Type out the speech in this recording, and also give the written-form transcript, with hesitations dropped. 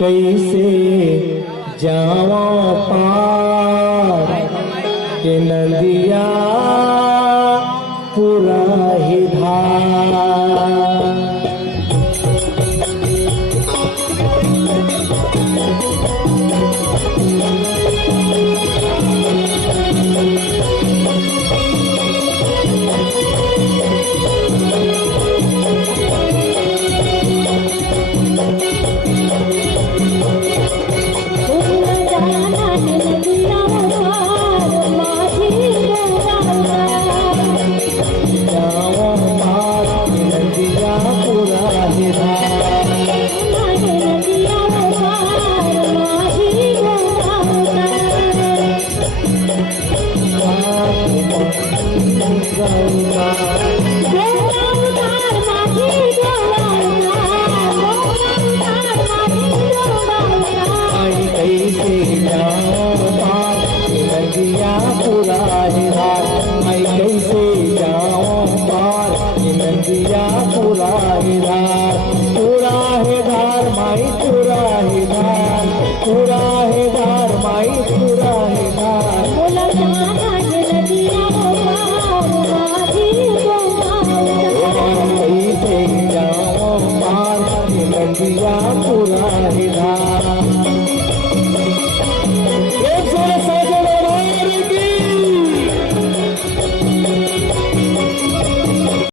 कैसे जावा पार के नदिया पूरा ही धार। नदिया पूरा ही धार, पूरा ही धार माई पूरा ही धार, पूरा ही धार माई पूरा ही धार। बोला जाना है नदिया कैसे जाओ पार नदिया पूरा ही धार।